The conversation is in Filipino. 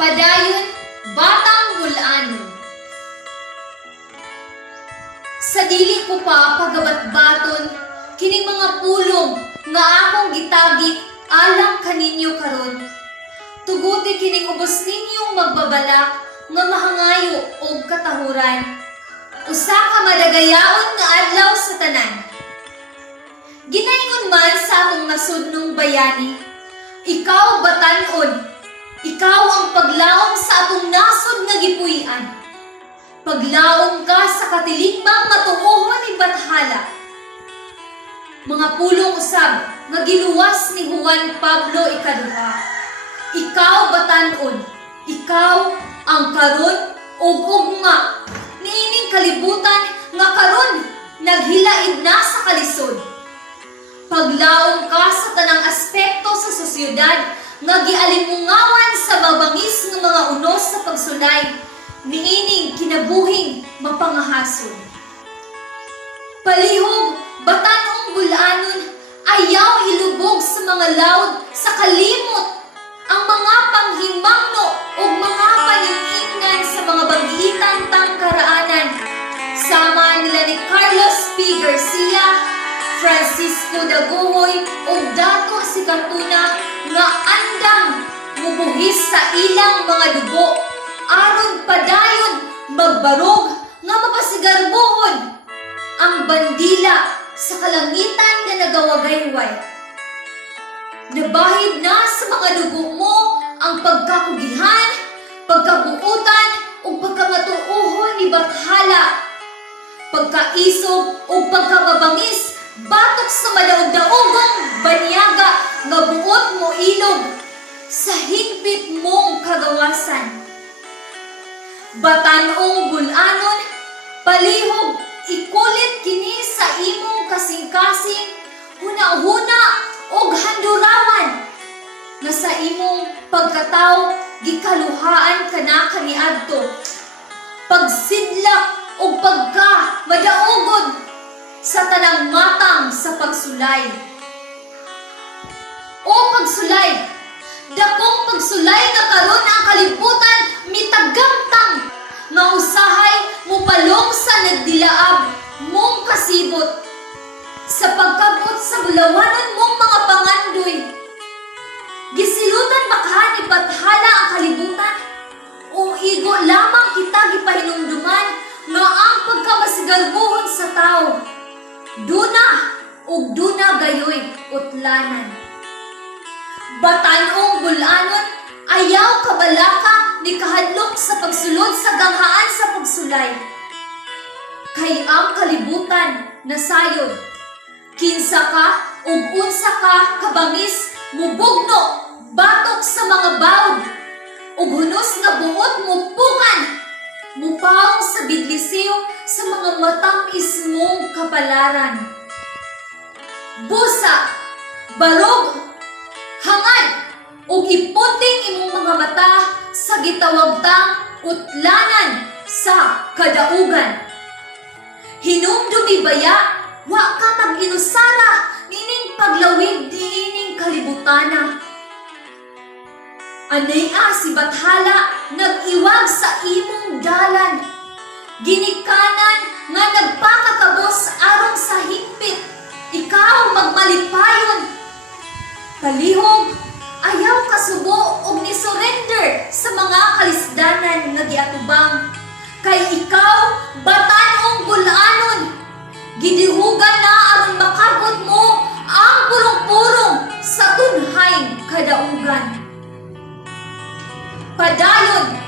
Padayon, Batang Bulanon. Sa dili ko pa pagabat-baton, kining mga pulong nga akong gitagit alang kaninyo karon. Tuguti kining ubos ninyong magbabalak nga mahangayo og katahuran. Usa ka madagayaon nga adlaw sa tanan. Ginaingon man sa atong nasudnong bayani, ikaw batan-od, ikaw ang paglaom sa atong nasod nga gipuy-an. Paglaom ka sa katiligbang matuohon ni Bathala. Mga pulong usab nga giluwas ni Juan Pablo Ikaduha. Ikaw batan-od, ikaw ang karon ug ugma niining kalibutan nga karon naghilaid na sa kalisod. Paglaom ka sa tanang aspekto sa sosyedad nga gialimungawan sa mabangis nga mga unos sa pagsulay niining kinabuhing mapangahasod. Palihog, Batanong Bulanon, ayaw ilubog sa mga laod sa kalimot ang mga panghimangno o mga paningingnan sa mga bagitan tang karaanan. Sama nila ni Carlos P. Garcia, Francisco Daguhoy o Dato si Cantuna nga andang mubuhis sa ilang mga dugo aron padayon magbarog nga mapasigarbohon ang bandila sa kalangitan nga nagawagayway. Nabahid na sa mga dugo mo ang pagkakugihan, pagkabuutan o pagkamatuohon ni Bathala, pagkaisog o pagkamabangis batok sa madaog-daogong banyaga nga buot mo ilog sa higpit mong kagawasan. Batanong Bulanon, palihog ikulit kini sa imong kasing-kasing huna-huna og handurawan nga sa imong pagkatao gikaluhaan kana kaniadto. Pagsidlak og pagka madaogod sa tanang matang sa pagsulay. O pagsulay, dakong pagsulay nga karon ang kalibutan mitagamtang nga usahay mupalong sa nagdilaab mong kasibot sa pagkabot sa bulawanon mong mga pangandoy. Gisilutan baka ni Bathala ang kalibutan o igo lamang kita gipahinumduman nga ang pagkamasigalbuhon sa tao duna ug duna gayoy utlanan. Batanong Bulanon, ayaw kabalaka ni kahadlok sa pagsulod sa ganghaan sa pagsulay. Kay ang kalibutan nasayod, kinsa ka ug unsa ka kabangis mubugno batok sa mga bawd ug hunos nga buot mupukan mupaong sa bidlisiw sa mga matamis mong kapalaran. Busa, barog, hangad ug iputing imong mga mata sa gitawagtang utlanan sa kadaugan. Hinumdumi baya, wa ka mag-inusara nining paglawig diining kalibutana. Anay si Bathala nag-iwag sa imong dalan. Ginikanan nga nagpakakabos aron sa higpit, ikaw magmalipayon. Palihog, ayaw kasubo og ni surrender sa mga kalisdanan nga giatubang. Kay ikaw, Batanong Bulanon, gidihugan na aron makabot mo ang purong-purong sa tunhay kadaugan. Padayon,